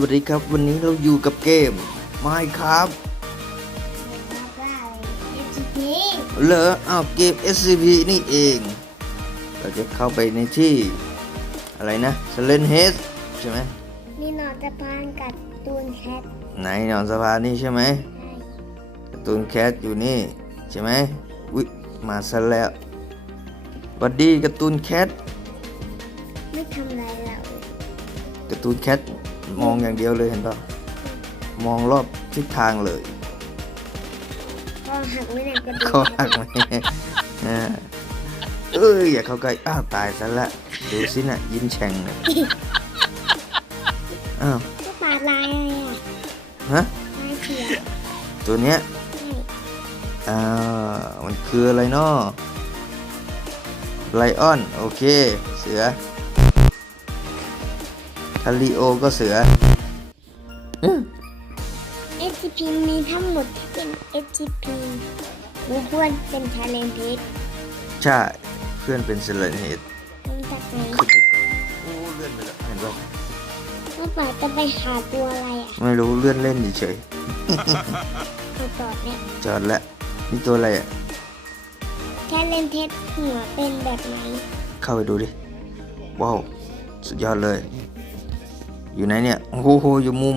วัสดีครับวันนี้เราอยู่กับเกมไม่ครับว่าอะไร FGP เหรออ้าวเกม SCP นี่เอง เราจะเข้าไปในที่อะไรนะ s l e n h e a d ใช่ไหมมีหนอนจะพานกับตูนแคทไหนนอนสะพานนี่ใช่ไหมใช่การ์ตูนแคทอยู่นี่ใช่ไหมอุ๊ยมาซะแล้วหวัดดีการ์ตูนแคทไม่ทำอะไรเราการ์ตูนแคท มองอย่างเดียวเลยเห็นป่ะมองรอบทิศทางเลยก็หักไม่หนักกระดูคอหักไหมอ่าเอ้ยอย่าเข้าใกล้อ้าวตายซะละดูสินะยิ้มแฉ่งเลยอ้าวก็ปาดลายอะไรอะฮะลายเขียวตัวเนี้ยใช่อ่ามันคืออะไรเนาะไลออน โอเค เสือ ทาริโอก็เสืออื้อ SCP มีทั้งหมดที่เป็น SCP รูปวนเป็นชาเลนเพชใช่ เพื่อนเป็นเซเลนเฮดทำจากไหนโอ้เลื่อนไปแล้วเห็นป่ะว่าป่าจะไปหาตัวอะไรอะไม่รู้เลื่อนเล่นเฉยตัวตอดเนี่ยๆจอดแล้วนี่ตัวอะไรอะ ชาเลนเพชหัวเป็นแบบไหน เข้าไปดูดิ ว้าว สุดยอดเลย อยู่ไหนเนี่ย โอ้โห อยู่มุม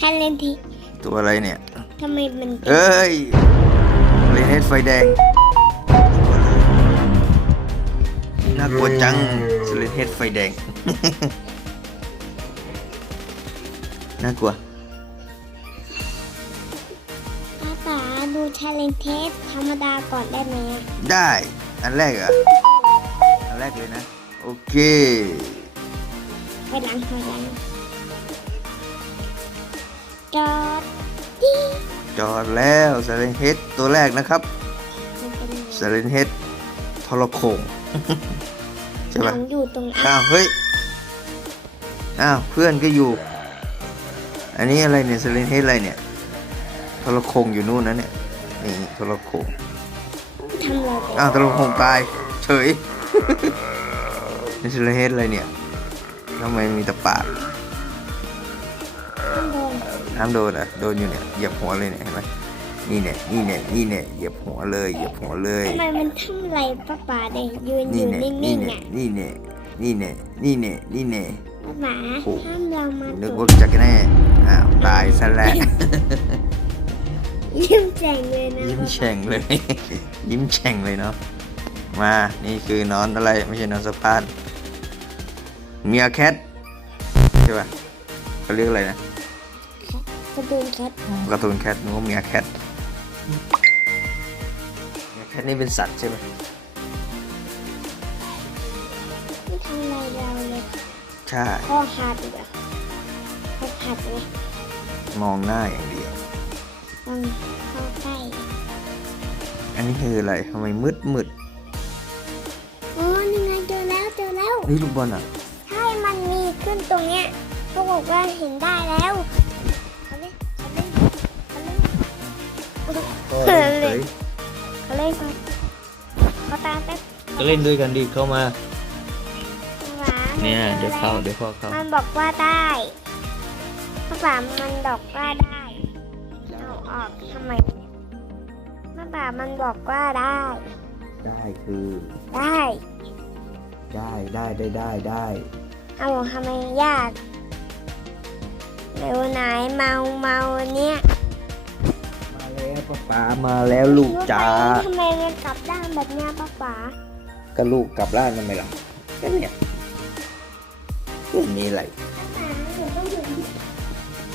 ชาเลนเพชตัวอะไรเนี่ยทำไมมันเป็นเอ้ยเลนเฮดไฟแดงน่ากลัวจังสเลนเฮดไฟแดง น่ากลัวป้าป๋าดูชาเลนเพชธรรมดาก่อนได้ไหมอะได้ อันแรกเหรออันแรกเลยนะ โอเค ไปหลังถอยหลังจอดที่จอดแล้วสเลนเฮดตัวแรกนะครับมันเป็นสเลนเฮดทรโขงใช่หปะลังอยู่ตรงอ้าวเฮ้ยอ้าวเพื่อนก็อยู่ อันนี้อะไรเนี่ยสเลนเฮดอะไรเนี่ยทรโขงอยู่นู่นนะเนี่ยนี่ทรโขงทำอะไรไปอ้าวทรโขงตายเฉยนี่สเลนเฮดอะไรเนี่ย ทำไมมีแตะปากข้างบนน้ำโดนอะโดนอยู่เนี่ยเหยียบหัวเลยเนี่ยเห็นไหมนี่เนี่ยนี่เนี่ยนี่เนี่ยเหยียบหัวเลยเหยียบหัวเลยทำไมมันทำอะไรป้าป๋าเด็ยืนอนี่ยู่เนี่ยนิ่นี่งๆเนี่ยอะนี่เนี่ยนี่เนี่ยนี่เนี่ยนี่เนี่ยป้าป๋าโอ้ห้ามเรามานึกตว่าจะกันแน่อ้าวตายซะแล้วยิ้มแจ่งเลยนะยิ้มป้าแฉ่งเลย ยิ้มแฉ่งเลยเนาะมานี่คือนอนอะไรไม่ใช่นอนสะพาน เมียแคทใช่ป่ะเขาเรียกอะไรนะกระดูนแคทการ์ตูนแคทนึกว่าเมียแคทเมียแคทนี่เป็นสัตว์ใช่ไหมไม่ทำอะไรเราเลยใช่ข้อขาดอีกอะข้อขาดเลยมองหน้าอย่างเดียวต้องเข้าใกล้อันนี้คืออะไรทำไมมืดมืดอ๋อนี่ไงเจอแล้วเจอแล้วนี่ลูกบอลอะใช่มันมี ขึ้นตรงเนี้ยเขาบอกว่าเห็นได้แล้วเขาเล่นเขาเล่นเขาเล่นก็เล่นเขาเล่นก่อนเขาตามแป๊บก็เล่นด้วยกันดีเข้ามาหวาเนี่ยเดี๋ยวเข้าเดี๋ยวพ่อเข้ามันบอกว่าได้ภาษามันบอกว่าได้เอาออกทำไมภาษามันบอกว่าได้ ได้คือ ได้ ได้ได้ได้ได้ได้ เอาทำไมยากเร็วไหนเมาเมาเนี่ยมาแล้วป้าป๋ามาแล้วลูกจ๋าทำไมมันกลับด้านแบบเนี้ยป้าป๋าก็ลูกกลับร่างกันไหมล่ะก็เนี่ยไม่มีอะไรหนูต้องอยู่ที่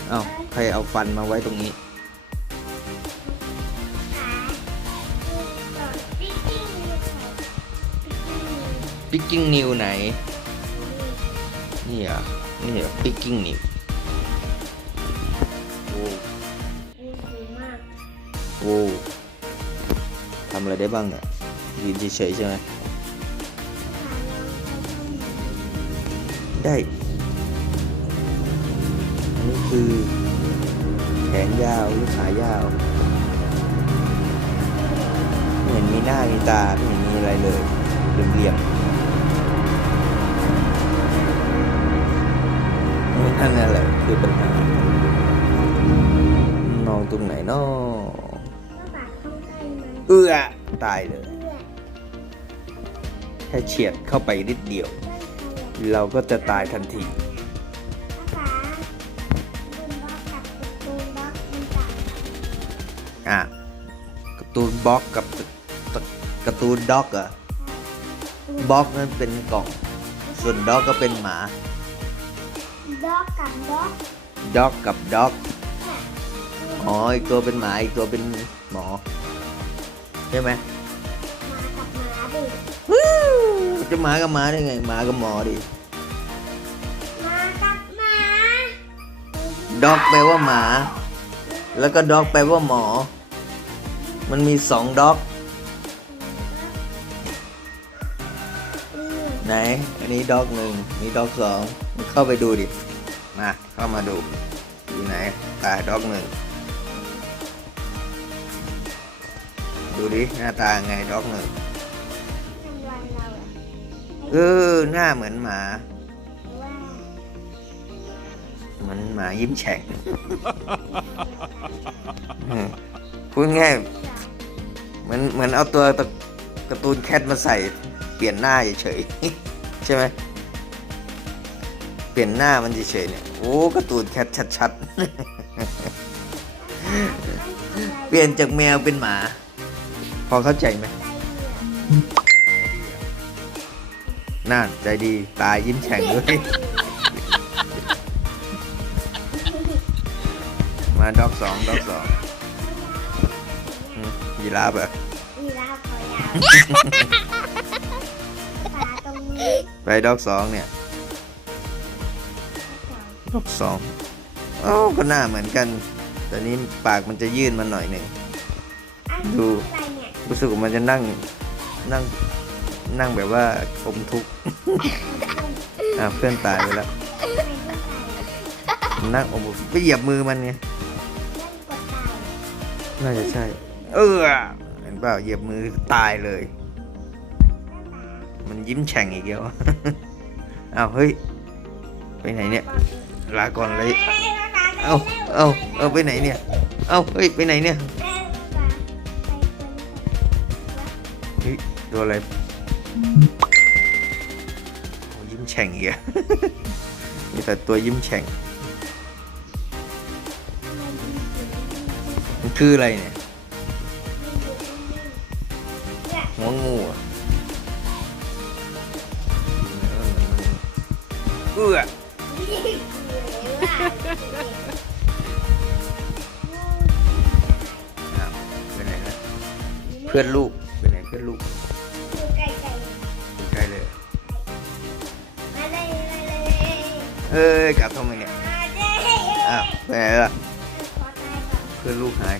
เอ้าใครเอาฟันมาไว้ตรงนี้ขาก่อนปิ๊กปิ๊กนี่ค่ะปิ๊กปิ๊กนี่ปิกกิ้งนิวไหน นี่เหรอะนี่เหรอปิกกิ้งนิวโอ้นี่สูงมากโหทำอะไรได้บ้างเนี่ยยืนเฉยๆใช่ไหมได้อันนี้คือแขนยาวหรือขายาวไม่เห็นมีหน้ามีตาไม่เห็นมีอะไรเลยเหลี่ยมๆ น้านั่นนั่นแหละคือปัญหามองตรงไหนเนาะป้าป๋าเข้าใกล้มันเอื้อตายเลยเพื่อแค่เฉียดเข้าไปนิดเดียวเพื่อนใครอะเราก็จะตายทันทีป้าป๋าดูบล็อกกับดูบล็อกมันต่างกันอะการ์ตูนบล็อกกับตตการ์ตูนด็อกอะบล็อกนั้นเป็นกล่อง ส่วนด็อกก็เป็นหมา บล็อกกับด็อกด็อกกับด็อกเนี่ยอ๋ออีกตัวเป็นหมาอีกตัวเป็นหมอใช่ไหมหมากับหมาดิจะหมากับหมาได้ไงหมากับหมอดิหมากับหมาด็อกแปลว่าหมา แล้วก็ด็อกแปลว่าหมอ มันมีสองด็อกอืมไหน อันนี้ด็อกหนึ่งนี่ด็อกสอง เข้าไปดูดิ มาเข้ามาดูอยู่ไหนตาด็อกหนึ่งดูดิหน้าตาไงด็อกหนึ่งทำวันเราอะเออหน้าเหมือนหมาว่าเหมือนหมายิ้มแฉ่งอืมพูดง่ายเหมือนเหมือนเอาตัวตะการ์ตูนแคทมาใส่เปลี่ยนหน้าเฉยๆ ใช่ไหม เปลี่ยนหน้ามันเฉยๆเนี่ย โอ้การ์ตูนแคทชัดๆ เปลี่ยนจากแมวเป็นหมา พอเข้าใจไหมใจเหลือน่าใจดีตายิ้มแฉ่งด้วย มาด็อกสองด็อกสองอืมยีราฟเหรอมีลาบคอยาวตาตรงนี้ไปด็อกสองเนี่ย ด็อกสองโอ้ก็หน้าเหมือนกัน แต่นี้ปากมันจะยื่นมาหน่อยหนึ่งอันดูนี้อะไรเนี่ยรู้สึกว่ามันจะนั่ง นั่ง นั่งแบบว่าอมทุกข์อะเพื่อนตายไปแล้วไม่ได้ใส่มันนั่งอมไปเหยียบมือมันไงเล่นกดตายน่าจะใช่ เออเห็นเปล่าเหยียบมือตายเลย มันยิ้มแฉ่งอีกแล้วอ้าวเฮ้ย ไปไหนเนี่ย ลาก่อนเลย เอ้าเอ้าเอ้าไปไหนเนี่ย เอ้าเฮ้ย ไปไหนเนี่ยเฮ้ยตัวอะไรโอ้ยิ้มแฉ่งอีกอะมีแต่ตัวยิ้มแฉ่ง มันคืออะไรเนี่ย หัวงูเหรอะเอื้อ อ้าวไปไหนนะเพื่อนลูกไปไหนเพื่อนลูกอยู่ใกล้เลยเอ้ยกลับทำไมเนี่ยอ้าวไปไหนล่ะเพื่อนลูกหาย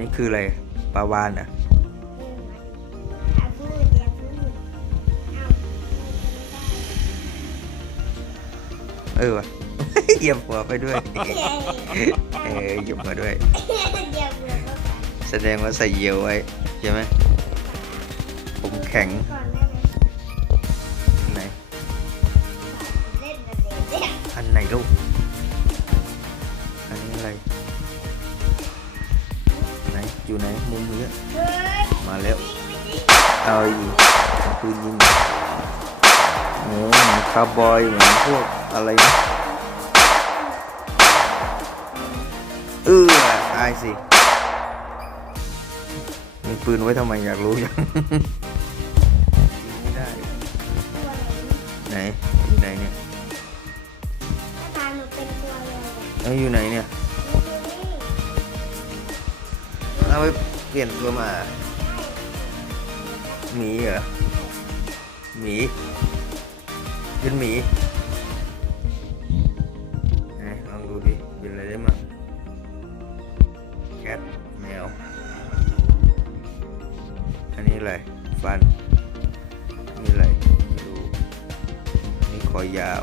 นนี้คืออะไรปลาวานอะเออวะเหยียบหัวไปด้วย เออเหยียบหัวด้วย แสดงว่าใส่เหยียวไว้ใช่ไหมผมแข็งก่อนได้ไหมไหนเล่นกันเลยเนี่ยอันไหนลูกอันนี้อะไรไหน อยู่ไหนมุมนี้เฮ้ยมาแล้วยิงไม่ยิงเอาอีกปืนยิงโอ้เหมือนคาร์บอยเหมือนพวกอะไรนะเออตายสิมีปืนไว้ทำไมอยากรู้ยังยิงไม่ได้ตัวไหนไหนอยู่ไหนเนี่ยหน้าตาหนูเป็นตัวอะไรอะเอ้ยอยู่ไหนเนี่ย เอาไปเปลี่ยนตัวมาหมีเหรอหมีเป็นหมีลองดูดิเป็นอะไรได้มั่งแคทแมว อันนี้อะไร ฟันนนี้อะไรไม่รู้นนี้คอยาว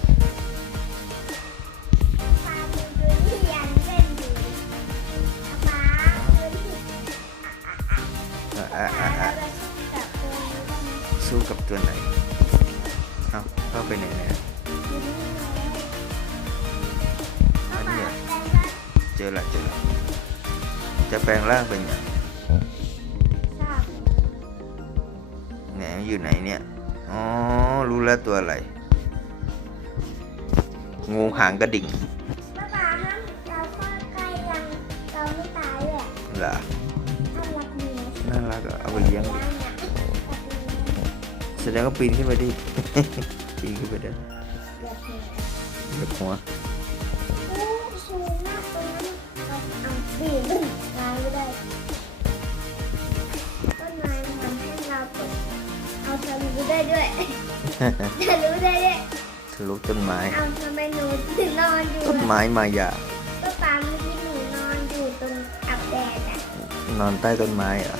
ลงร่างเป็นไงชอบไหนอยู่ไหนเนี่ย อ๋อ รู้แล้วตัวอะไร งูหางกระดิ่งป้าป๋าห้ามเราเข้าใกล้ยังเราไม่ตายเลยเหรอน่ารักดีนะน่ารักอะเอาไปเลี้ยงย่างเนี่ยแสดงว่าปีนขึ้นไปดิ ปีนขึ้นไปได้เดือดเลยเด็กหัว ทะลุได้ด้วยทะลุต้นไม้เอาทำไมหนูถึงนอนอยู่ต้นอะไม้มายาก็ปาเมื่อกี้หนูนอนอยู่ตรงอับแดดอะนอนใต้ต้นไม้เหรอะ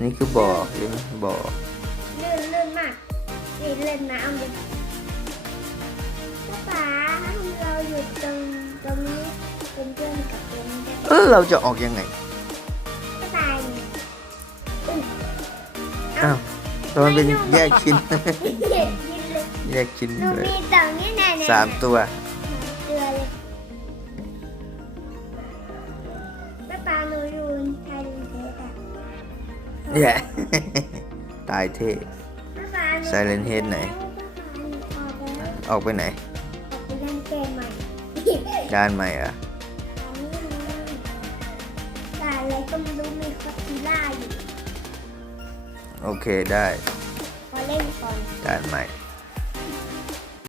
นี่คือบ่อใช่ไหมบ่อลื่นลื่นมากนี่เล่นน้ำเลยก็ปาเราอยู่ตรงตรงนี้เป็นเพื่อนกับตรงนี้ได้เออเราจะออกยังไงก็ตายนี่อุ๊ยอ้าว ตอนเป็นแยกชิ้น เห็นกินเลยแยกชิ้นหนูเลยมีตรงนี้แน่ๆสามตัวเกลือเลยก็ปาหนูอยู่ไทยลินเทสอะเนี่ย ตายเท่ก็ปาหนู Silent Head ไหน ออกไปแล้วออกไปไหนออกไปเล่นเกมใหม่ด้านใหม่เหรอะอันนี้มันแต่อะไรก็ไม่รู้มีคอติล่าอยู่ โอเคได้พอเล่นก่อนด้านใหม่อ